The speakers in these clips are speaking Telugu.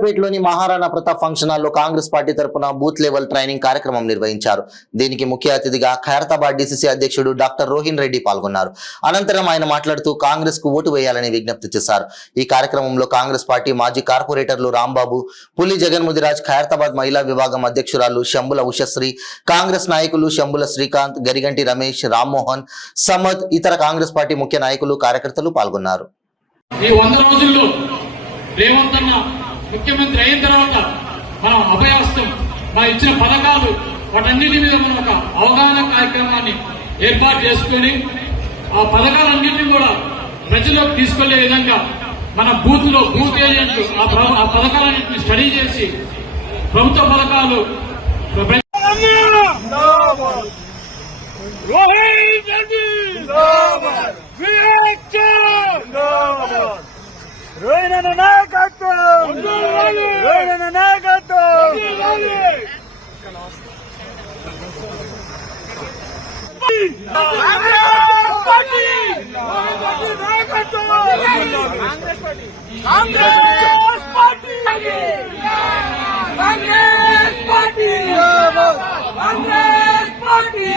అంబర్పేటలోని మహారాణా ప్రతాప్ ఫంక్షన్ హాల్లో కాంగ్రెస్ పార్టీ తరపున బూత్ లెవెల్ ట్రైనింగ్ కార్యక్రమం నిర్వహించారు. దీనికి ముఖ్య అతిథిగా ఖైరతాబాద్ డీసీసీ అధ్యక్షుడు డాక్టర్ రోహిన్ రెడ్డి పాల్గొన్నారు. అనంతరం ఆయన మాట్లాడుతూ కాంగ్రెస్ కు ఓటు వేయాలని విజ్ఞప్తి చేశారు. ఈ కార్యక్రమంలో కాంగ్రెస్ పార్టీ మాజీ కార్పొరేటర్లు రాంబాబు, పులి జగన్ముదిరాజ్, ఖైరతాబాద్ మహిళా విభాగం అధ్యక్షురాలు శంబుల ఉషశ్రీ, కాంగ్రెస్ నాయకులు శంబుల శ్రీకాంత్, గరిగంటి రమేష్, రామ్మోహన్, సమద్, ఇతర కాంగ్రెస్ పార్టీ ముఖ్య నాయకులు, కార్యకర్తలు పాల్గొన్నారు. ఈ 100 రోజుల్లో రేవంత్ అన్న ముఖ్యమంత్రి అయిన తర్వాత మనం అభయాస్తం మనం ఇచ్చిన పథకాలు వాటన్నిటి మీద మనం ఒక అవగాహన కార్యక్రమాన్ని ఏర్పాటు చేసుకుని ఆ పథకాలన్నింటినీ కూడా ప్రజల్లోకి తీసుకెళ్లే విధంగా మన బూత్ ఏజెంట్లు ఆ పథకాలన్నింటినీ స్టడీ చేసి ప్రభుత్వ పథకాలు రోహిణి నాయకత్వం, రోహిణి నాయకత్వం. కాంగ్రెస్ పార్టీ నాయకత్వం, Congress party, Congress party, Congress party, Congress party,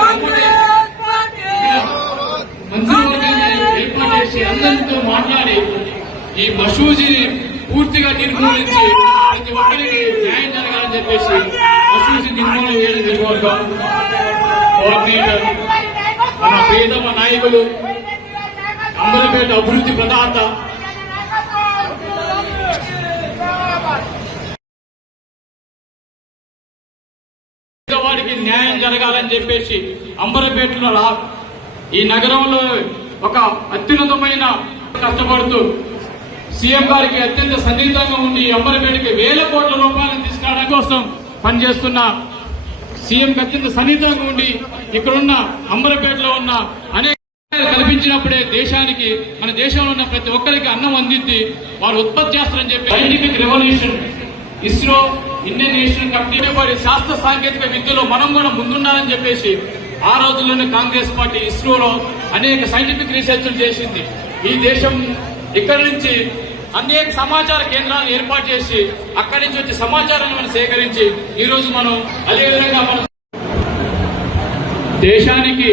Congress party. అందరితో మాట్లాడి ఈ మసూజీని పూర్తిగా నిర్మూలించి ప్రతి ఒక్కరికి న్యాయం జరగాలని చెప్పేసి మసూజీ నిర్మూలన చేయడం జరుగుతాం. మన పేదమ నాయకులు, అంబర్పేట అభివృద్ధి ప్రదాత, వారికి న్యాయం జరగాలని చెప్పేసి అంబర్పేటలో ఈ నగరంలో ఒక అత్యున్నతమైన కష్టపడుతూ సీఎం గారికి అత్యంత సన్నిహితంగా ఉండి అంబర్పేటకి వేల కోట్ల రూపాయలను తీసుకురావడం కోసం పనిచేస్తున్న సీఎంకి అత్యంత సన్నిహితంగా ఉండి ఇక్కడున్న అంబర్పేటలో ఉన్న అనేక కల్పించినప్పుడే దేశానికి, మన దేశంలో ఉన్న ప్రతి ఒక్కరికి అన్నం అందిద్ది, వారు ఉత్పత్తి చేస్తారని చెప్పి scientific revolution, ISRO, Indian national committee వారి శాస్త్ర సాంకేతిక విద్యలో మనం కూడా ముందుండాలని చెప్పేసి ఆ రోజుల్లోనే కాంగ్రెస్ పార్టీ ఇస్రోలో అనేక సైంటిఫిక్ రీసెర్చ్లు చేసింది. ఈ దేశం ఇక్కడి నుంచి అనేక సమాచార కేంద్రాలను ఏర్పాటు చేసి అక్కడి నుంచి వచ్చే సమాచారాన్ని మనం సేకరించి ఈ రోజు మనం అదేవిధంగా మన దేశానికి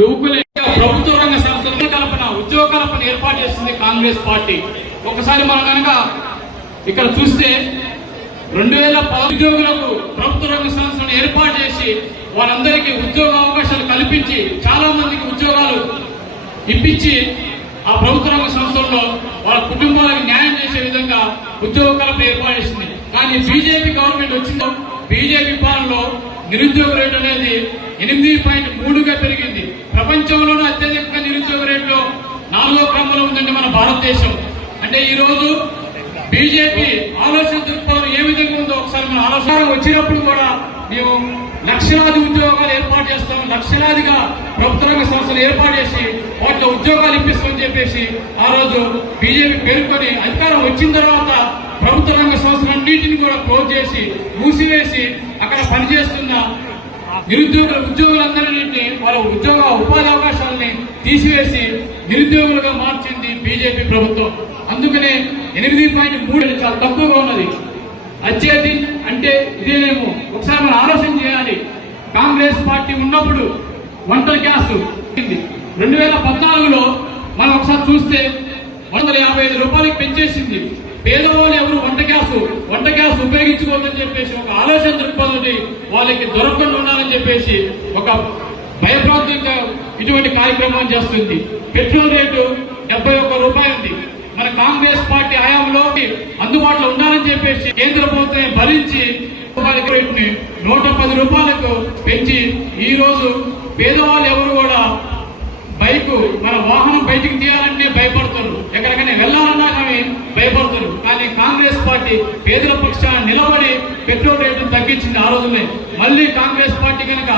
యువకుల ప్రభుత్వ రంగ సంస్థల కల్పన, ఉద్యోగ కల్పన ఏర్పాటు చేసింది కాంగ్రెస్ పార్టీ. ఒకసారి మనం కనుక ఇక్కడ చూస్తే 2010 ఉద్యోగులకు ప్రభుత్వ రంగ సంస్థలను ఏర్పాటు చేసి వారందరికీ ఉద్యోగ అవకాశాలు కల్పించి చాలా మందికి ఉద్యోగాలు ఇప్పించి ఆ ప్రభుత్వ రంగ సంస్థల్లో వాళ్ళ కుటుంబాలకు న్యాయం చేసే విధంగా ఉద్యోగ కల్పన ఏర్పాటు చేసింది. కానీ బీజేపీ గవర్నమెంట్ వచ్చిందో బీజేపీ పాలనలో నిరుద్యోగ రేటు అనేది 8.3గా పెరిగింది. ప్రపంచంలోనే అత్యధికంగా నిరుద్యోగ రేట్లో 4వ క్రమంలో ఉందండి మన భారతదేశం. అంటే ఈ రోజు బీజేపీ ఆలోచన దృక్పథం ఏ విధంగా ఉందో ఒకసారి మన ఆలోచన వచ్చినప్పుడు కూడా మేము లక్షలాది ఉద్యోగాలు ఏర్పాటు చేస్తాం, లక్షలాదిగా ప్రభుత్వ రంగ సంస్థలు ఏర్పాటు చేసి వాటిలో ఉద్యోగాలు ఇప్పిస్తామని చెప్పేసి ఆ రోజు బీజేపీ పేర్కొని అధికారం వచ్చిన తర్వాత ప్రభుత్వ రంగ సంస్థలన్నింటినీ కూడా క్లోజ్ చేసి మూసివేసి అక్కడ పనిచేస్తున్న ఉద్యోగులందరినీ వాళ్ళ ఉపాధి అవకాశాలని తీసివేసి నిరుద్యోగులుగా మార్చింది బీజేపీ ప్రభుత్వం. అందుకనే 8.3 చాలా తక్కువగా ఉన్నది. అత్యధిక అంటే ఇదేనేమో ఒకసారి మనం ఆలోచన చేయాలి. కాంగ్రెస్ పార్టీ ఉన్నప్పుడు వంట గ్యాస్ 2014లో మనం ఒకసారి చూస్తే 155 రూపాయలకి పెంచేసింది. పేదవాళ్ళు ఎవరు వంట గ్యాస్ ఉపయోగించుకోవద్దని చెప్పేసి ఒక ఆలోచన దృక్పథండి వాళ్ళకి దొరకకుండా ఉండాలని చెప్పేసి ఒక భయప్రాంతంగా ఇటువంటి కార్యక్రమం చేస్తుంది. పెట్రోల్ రేటు 71 రూపాయలు ఉంది. మన కాంగ్రెస్ పార్టీ హయాంలో అందుబాటులో ఉండాలని చెప్పేసి కేంద్ర ప్రభుత్వం భరించి 110 రూపాయలకు పెంచి ఈ రోజు పేదవాళ్ళు ఎవరు కూడా మన వాహనం బయటికి తీయాలంటే భయపడతారు, ఎక్కడికైనా వెళ్లాలన్నా కానీ భయపడతారు. కానీ కాంగ్రెస్ పార్టీ పేదల పక్షాన నిలబడి పెట్రోల్ రేటును తగ్గించింది. ఆ రోజునే మళ్ళీ కాంగ్రెస్ పార్టీ కనుక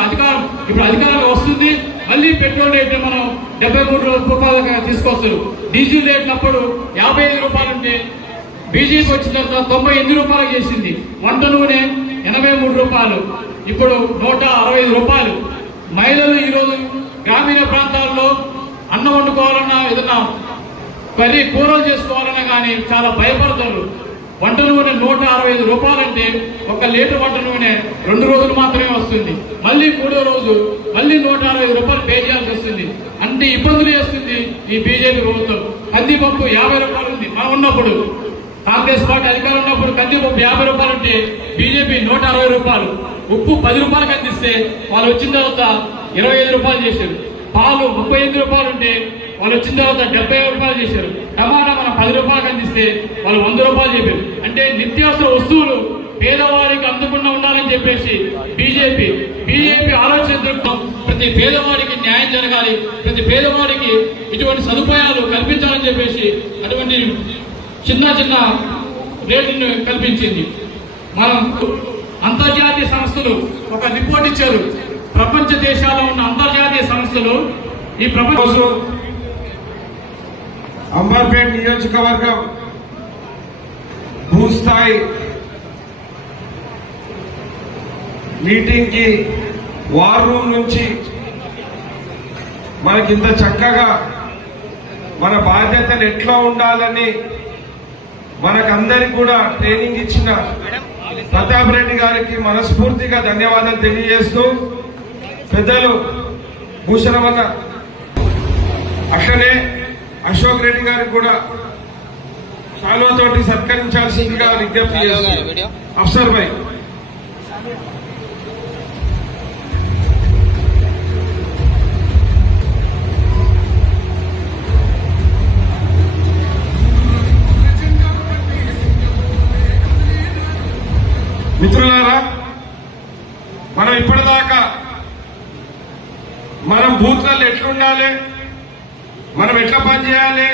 ఇప్పుడు అధికారంలో వస్తుంది, మళ్ళీ పెట్రోల్ రేటు మనం 73 రూపాయలుగా తీసుకొస్తారు. డీజిల్ రేట్లు అప్పుడు 55 రూపాయలు ఉంటే బీజేపీ వచ్చిన తర్వాత 98 రూపాయలు చేసింది. వంట నూనె 83 రూపాయలు, ఇప్పుడు 165 రూపాయలు. మహిళలు ఈరోజు గ్రామీణ ప్రాంతాల్లో అన్నం వండుకోవాలన్నా ఏదన్నా కూరలు చేసుకోవాలన్నా కానీ చాలా భయపడతారు. వంట నూనె 165 రూపాయలంటే ఒక లీటర్ వంట నూనె 2 రోజులు మాత్రమే వస్తుంది. మళ్ళీ 3వ రోజు మళ్ళీ 165 రూపాయలు పే చేయాల్సి వస్తుంది. అంటే ఇబ్బందులు చేస్తుంది ఈ బీజేపీ ప్రభుత్వం. కందిపప్పు 50 రూపాయలు ఉంది. మనం ఉన్నప్పుడు కాంగ్రెస్ పార్టీ అధికారం ఉన్నప్పుడు కందిపప్పు 50 రూపాయలు ఉంటే బీజేపీ 160 రూపాయలు. ఉప్పు 10 రూపాయలకు అందిస్తే వాళ్ళు వచ్చిన తర్వాత 25 రూపాయలు చేశారు. పాలు 38 రూపాయలు ఉంటే వాళ్ళు వచ్చిన తర్వాత 75 రూపాయలు చేశారు. టమాటా మనం 10 రూపాయలకు అందిస్తే వాళ్ళు 100 రూపాయలు చెప్పారు. అంటే నిత్యావసర వస్తువులు పేదవాడికి అందకుండా ఉండాలని చెప్పేసి బీజేపీ ఆలోచన ప్రతి పేదవాడికి న్యాయం జరగాలి, ప్రతి పేదవాడికి ఇటువంటి సదుపాయాలు కల్పించాలని చెప్పేసి అటువంటి చిన్న చిన్న రేట్లను కల్పించింది. మనం అంతర్జాతీయ సంస్థలు ఒక రిపోర్ట్ ఇచ్చారు. ప్రపంచ దేశాల్లో ఉన్న అంతర్జాతీయ సంస్థలు ఈ ప్రపంచ అంబర్పేట నియోజకవర్గం భూస్థాయి మీటింగ్ కి వార్ రూమ్ నుంచి మనకింత చక్కగా మన బాధ్యతలు ఎట్లా ఉండాలని మనకందరికి కూడా ట్రైనింగ్ ఇచ్చిన ప్రతాప్ రెడ్డి గారికి మనస్ఫూర్తిగా ధన్యవాదాలు తెలియజేస్తూ, పెద్దలు భూషణమన్న అట్లనే అశోక్ రెడ్డి గారికి కూడా శాలువతోటి సత్కరించాల్సిందిగా విజ్ఞప్తి చేస్తున్నారు. అఫ్సర్ భాయ్ మిత్రులారా, మనం ఇప్పటిదాకా మనం బూత్లలో ఎట్లుండాలి, మనం ఎట్లా పనిచేయాలి,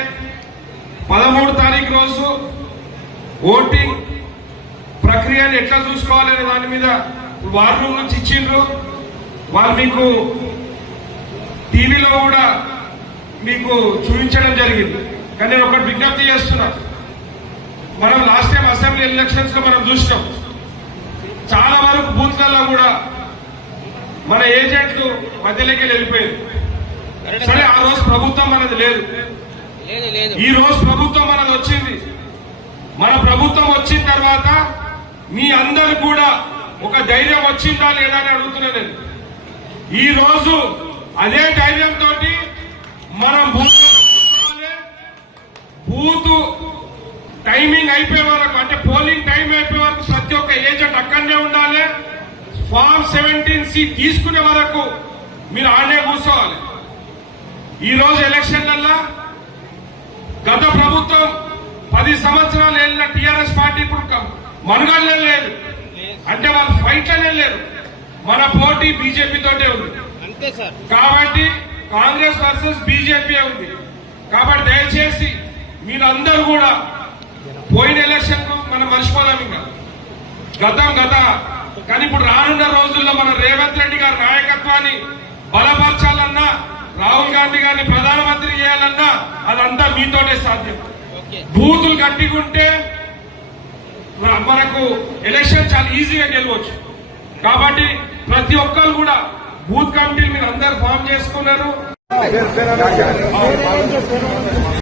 13 తారీఖు రోజు ఓటింగ్ ప్రక్రియను ఎట్లా చూసుకోవాలనే దాని మీద వార్ రూమ్ నుంచి ఇచ్చిండ్రు. వాళ్ళు మీకు టీవీలో కూడా మీకు చూపించడం జరిగింది. కానీ నేను ఒకటి విజ్ఞప్తి చేస్తున్నా, మనం లాస్ట్ టైం అసెంబ్లీ ఎలక్షన్స్ లో మనం చూసినాం, చాలా వరకు బూత్లలో కూడా మన ఏజెంట్లు మధ్యలోకి వెళ్ళిపోయారు. సరే, ఆ రోజు ప్రభుత్వం మనది లేదు, ఈ రోజు ప్రభుత్వం మనది వచ్చింది. మన ప్రభుత్వం వచ్చిన తర్వాత మీ అందరు కూడా ఒక ధైర్యం వచ్చిందా లేదా అని అడుగుతున్నా నేను. ఈ రోజు అదే ధైర్యంతో మనం బూత్ టైమింగ్ అయిపోయే వరకు, అంటే పోలింగ్ టైం అయిపోయే వరకు ప్రతి ఒక్క ఏజెంట్ అక్కడనే ఉండాలి. ఫామ్ 17C తీసుకునే వరకు మీరు ఆడే కూర్చోవాలి. ఈ రోజు ఎలక్షన్లలో గత ప్రభుత్వం 10 సంవత్సరాలు వెళ్ళిన టీఆర్ఎస్ పార్టీ ఇప్పుడు మనుగడలే లేదు, అంటే వాళ్ళు ఫైట్లనే లేరు. మన పోటీ బీజేపీ తోటే ఉంది. కాబట్టి కాంగ్రెస్ వర్సెస్ బీజేపీ ఉంది. కాబట్టి దయచేసి మీరందరూ కూడా పోయిన ఎలక్షన్ కు మనం మర్చిపోదాం. ఇంకా గత కానీ ఇప్పుడు రానున్న రోజుల్లో మన రేవంత్ రెడ్డి గారి నాయకత్వాన్ని బలపరచాలన్నా, రాహుల్ గాంధీ గారిని ప్రధానమంత్రి చేయాలన్నా అదంతా మీతోనే సాధ్యం. బూతులు గట్టిగుంటే మనకు ఎలక్షన్ చాలా ఈజీగా గెలవచ్చు. కాబట్టి ప్రతి ఒక్కరు కూడా బూత్ కమిటీలు మీరు అందరు ఫామ్ చేసుకున్నారు.